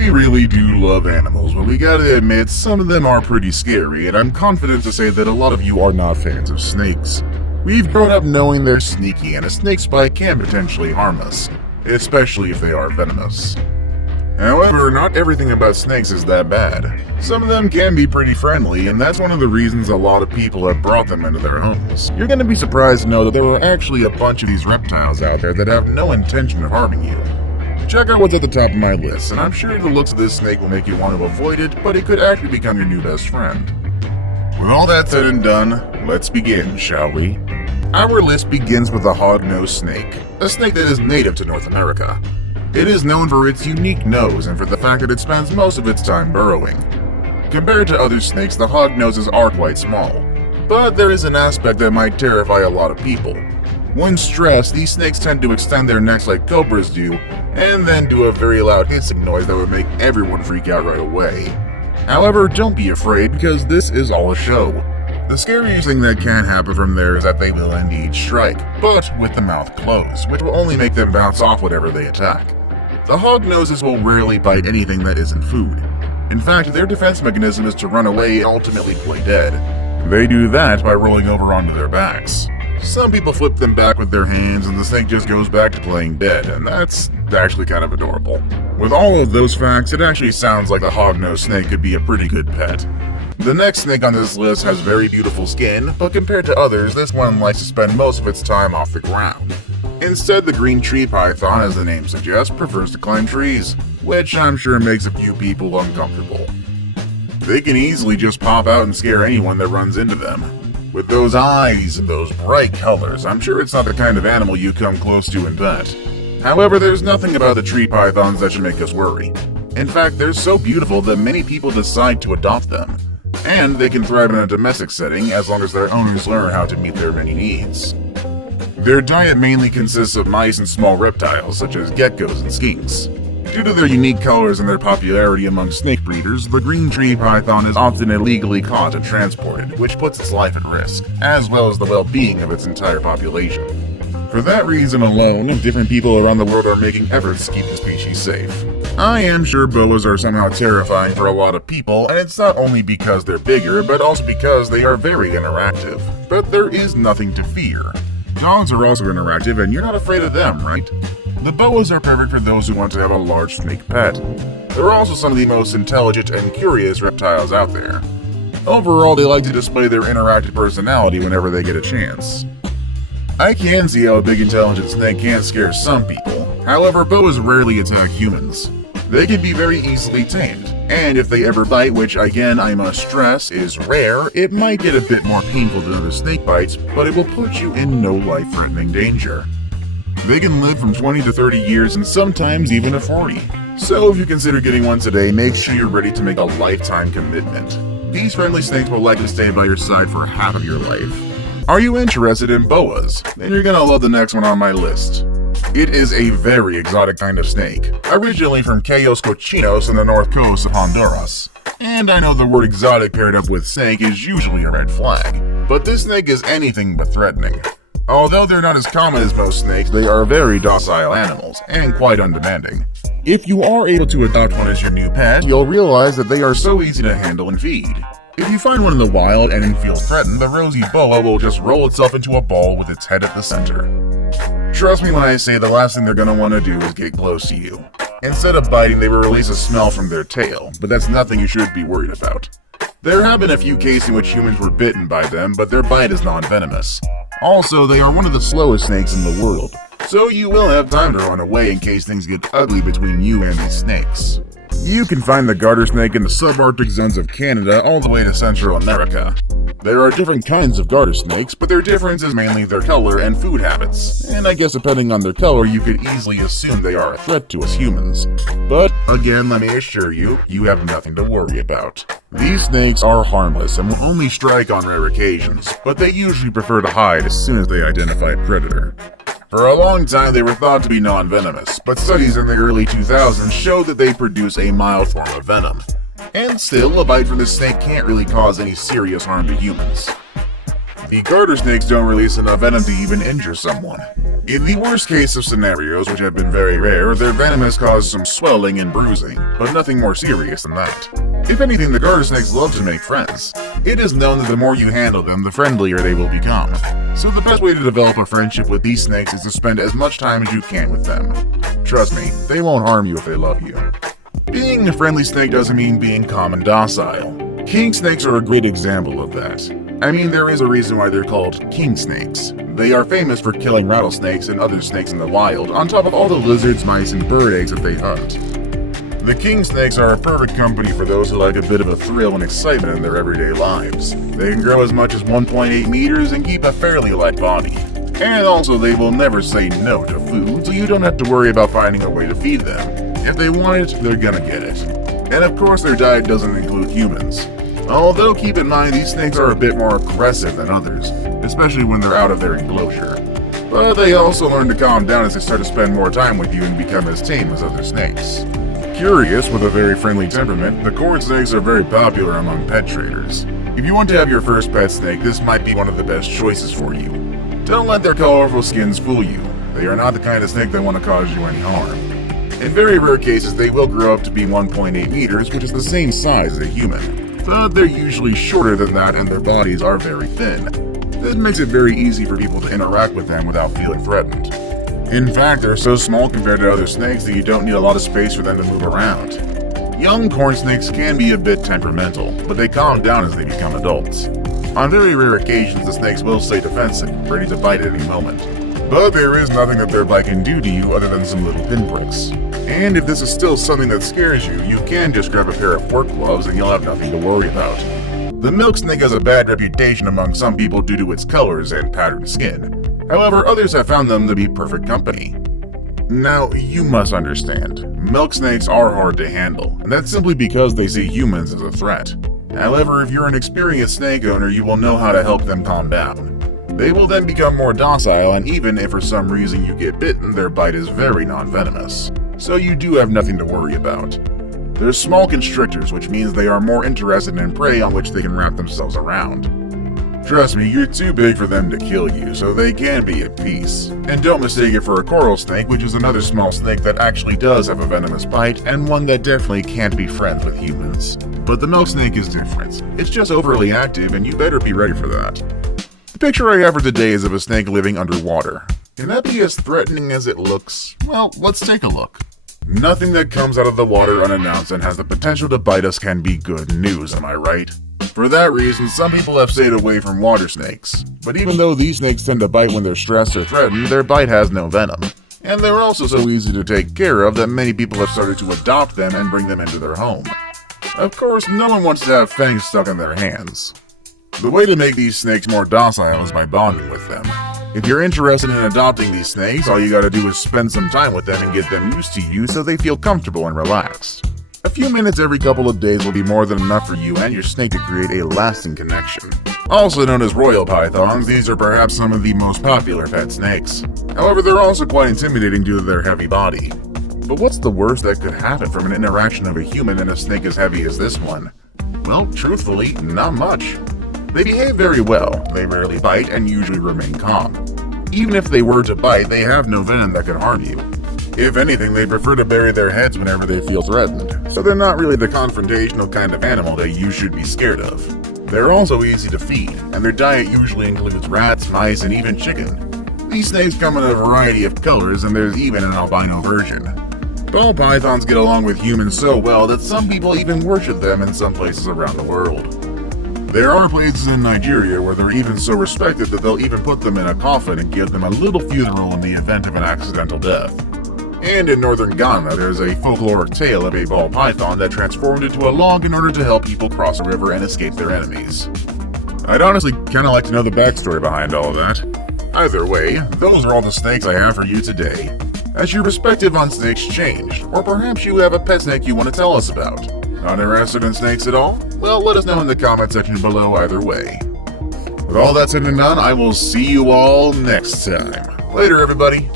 We really do love animals, but we gotta admit some of them are pretty scary, and I'm confident to say that a lot of you are not fans of snakes. We've grown up knowing they're sneaky, and a snake bite can potentially harm us, especially if they are venomous. However, not everything about snakes is that bad. Some of them can be pretty friendly, and that's one of the reasons a lot of people have brought them into their homes. You're gonna be surprised to know that there are actually a bunch of these reptiles out there that have no intention of harming you. Check out what's at the top of my list, and I'm sure the looks of this snake will make you want to avoid it, but it could actually become your new best friend. With all that said and done, let's begin, shall we? Our list begins with the hog-nosed snake, a snake that is native to North America. It is known for its unique nose and for the fact that it spends most of its time burrowing. Compared to other snakes, the hognoses are quite small, but there is an aspect that might terrify a lot of people. When stressed, these snakes tend to extend their necks like cobras do, and then do a very loud hissing noise that would make everyone freak out right away. However, don't be afraid, because this is all a show. The scariest thing that can happen from there is that they will indeed strike, but with the mouth closed, which will only make them bounce off whatever they attack. The hognoses will rarely bite anything that isn't food. In fact, their defense mechanism is to run away and ultimately play dead. They do that by rolling over onto their backs. Some people flip them back with their hands and the snake just goes back to playing dead, and that's actually kind of adorable. With all of those facts, it actually sounds like the hog-nosed snake could be a pretty good pet. The next snake on this list has very beautiful skin, but compared to others, this one likes to spend most of its time off the ground. Instead, the green tree python, as the name suggests, prefers to climb trees, which I'm sure makes a few people uncomfortable. They can easily just pop out and scare anyone that runs into them. With those eyes and those bright colors, I'm sure it's not the kind of animal you come close to and pet. However, there's nothing about the tree pythons that should make us worry. In fact, they're so beautiful that many people decide to adopt them. And they can thrive in a domestic setting as long as their owners learn how to meet their many needs. Their diet mainly consists of mice and small reptiles such as geckos and skinks. Due to their unique colors and their popularity among snake breeders, the green tree python is often illegally caught and transported, which puts its life at risk, as well as the well-being of its entire population. For that reason alone, different people around the world are making efforts to keep the species safe. I am sure boas are somehow terrifying for a lot of people, and it's not only because they're bigger, but also because they are very interactive. But there is nothing to fear. Dogs are also interactive, and you're not afraid of them, right? The boas are perfect for those who want to have a large snake pet. They're also some of the most intelligent and curious reptiles out there. Overall, they like to display their interactive personality whenever they get a chance. I can see how a big intelligent snake can scare some people. However, boas rarely attack humans. They can be very easily tamed, and if they ever bite, which again I must stress is rare, it might get a bit more painful than other snake bites, but it will put you in no life-threatening danger. They can live from 20 to 30 years and sometimes even to 40. So if you consider getting one today, make sure you're ready to make a lifetime commitment. These friendly snakes will likely stay by your side for half of your life. Are you interested in boas? Then you're gonna love the next one on my list. It is a very exotic kind of snake, originally from Cayos cochinos on the north coast of Honduras. And I know the word exotic paired up with snake is usually a red flag, but this snake is anything but threatening. Although they're not as common as most snakes, they are very docile animals, and quite undemanding. If you are able to adopt one as your new pet, you'll realize that they are so easy to handle and feed. If you find one in the wild and feel threatened, the rosy boa will just roll itself into a ball with its head at the center. Trust me when I say the last thing they're gonna want to do is get close to you. Instead of biting, they will release a smell from their tail, but that's nothing you should be worried about. There have been a few cases in which humans were bitten by them, but their bite is non-venomous. Also, they are one of the slowest snakes in the world, so you will have time to run away in case things get ugly between you and these snakes. You can find the garter snake in the subarctic zones of Canada all the way to Central America. There are different kinds of garter snakes, but their difference is mainly their color and food habits, and I guess depending on their color you could easily assume they are a threat to us humans. But again, let me assure you, you have nothing to worry about. These snakes are harmless and will only strike on rare occasions, but they usually prefer to hide as soon as they identify a predator. For a long time they were thought to be non-venomous, but studies in the early 2000s showed that they produce a mild form of venom. And still, a bite from this snake can't really cause any serious harm to humans. The garter snakes don't release enough venom to even injure someone. In the worst case of scenarios, which have been very rare, their venom has caused some swelling and bruising, but nothing more serious than that. If anything, the garter snakes love to make friends. It is known that the more you handle them, the friendlier they will become. So the best way to develop a friendship with these snakes is to spend as much time as you can with them. Trust me, they won't harm you if they love you. Being a friendly snake doesn't mean being calm and docile. King snakes are a great example of that. I mean, there is a reason why they're called king snakes. They are famous for killing rattlesnakes and other snakes in the wild, on top of all the lizards, mice, and bird eggs that they hunt. The king snakes are a perfect company for those who like a bit of a thrill and excitement in their everyday lives. They can grow as much as 1.8 meters and keep a fairly light body. And also, they will never say no to food, so you don't have to worry about finding a way to feed them. If they want it, they're gonna get it. And of course, their diet doesn't include humans. Although, keep in mind, these snakes are a bit more aggressive than others, especially when they're out of their enclosure. But they also learn to calm down as they start to spend more time with you and become as tame as other snakes. Curious, with a very friendly temperament, the corn snakes are very popular among pet traders. If you want to have your first pet snake, this might be one of the best choices for you. Don't let their colorful skins fool you. They are not the kind of snake that want to cause you any harm. In very rare cases, they will grow up to be 1.8 meters, which is the same size as a human. But they're usually shorter than that and their bodies are very thin. This makes it very easy for people to interact with them without feeling threatened. In fact, they're so small compared to other snakes that you don't need a lot of space for them to move around. Young corn snakes can be a bit temperamental, but they calm down as they become adults. On very rare occasions, the snakes will stay defensive, ready to bite at any moment. But there is nothing that their bite can do to you other than some little pinpricks. And if this is still something that scares you, you can just grab a pair of work gloves and you'll have nothing to worry about. The milk snake has a bad reputation among some people due to its colors and patterned skin. However, others have found them to be perfect company. Now, you must understand, milk snakes are hard to handle, and that's simply because they see humans as a threat. However, if you're an experienced snake owner, you will know how to help them calm down. They will then become more docile, and even if for some reason you get bitten, their bite is very non-venomous. So you do have nothing to worry about. They're small constrictors, which means they are more interested in prey on which they can wrap themselves around. Trust me, you're too big for them to kill you, so they can be at peace. And don't mistake it for a coral snake, which is another small snake that actually does have a venomous bite, and one that definitely can't be friends with humans. But the milk snake is different. It's just overly active, and you better be ready for that. The picture I have for today is of a snake living underwater. Can that be as threatening as it looks? Well, let's take a look. Nothing that comes out of the water unannounced and has the potential to bite us can be good news, am I right? For that reason, some people have stayed away from water snakes. But even though these snakes tend to bite when they're stressed or threatened, their bite has no venom. And they're also so easy to take care of that many people have started to adopt them and bring them into their home. Of course, no one wants to have fangs stuck in their hands. The way to make these snakes more docile is by bonding with them. If you're interested in adopting these snakes, all you gotta do is spend some time with them and get them used to you so they feel comfortable and relaxed. A few minutes every couple of days will be more than enough for you and your snake to create a lasting connection. Also known as royal pythons, these are perhaps some of the most popular pet snakes. However, they're also quite intimidating due to their heavy body. But what's the worst that could happen from an interaction of a human and a snake as heavy as this one? Well, truthfully, not much. They behave very well, they rarely bite, and usually remain calm. Even if they were to bite, they have no venom that could harm you. If anything, they prefer to bury their heads whenever they feel threatened, so they're not really the confrontational kind of animal that you should be scared of. They're also easy to feed, and their diet usually includes rats, mice, and even chicken. These snakes come in a variety of colors, and there's even an albino version. Ball pythons get along with humans so well that some people even worship them in some places around the world. There are places in Nigeria where they're even so respected that they'll even put them in a coffin and give them a little funeral in the event of an accidental death. And in northern Ghana, there's a folkloric tale of a ball python that transformed into a log in order to help people cross a river and escape their enemies. I'd honestly kinda like to know the backstory behind all of that. Either way, those are all the snakes I have for you today. Has your perspective on snakes changed? Or perhaps you have a pet snake you want to tell us about? Not interested in snakes at all? Well, let us know in the comment section below either way. With all that said and done, I will see you all next time. Later, everybody.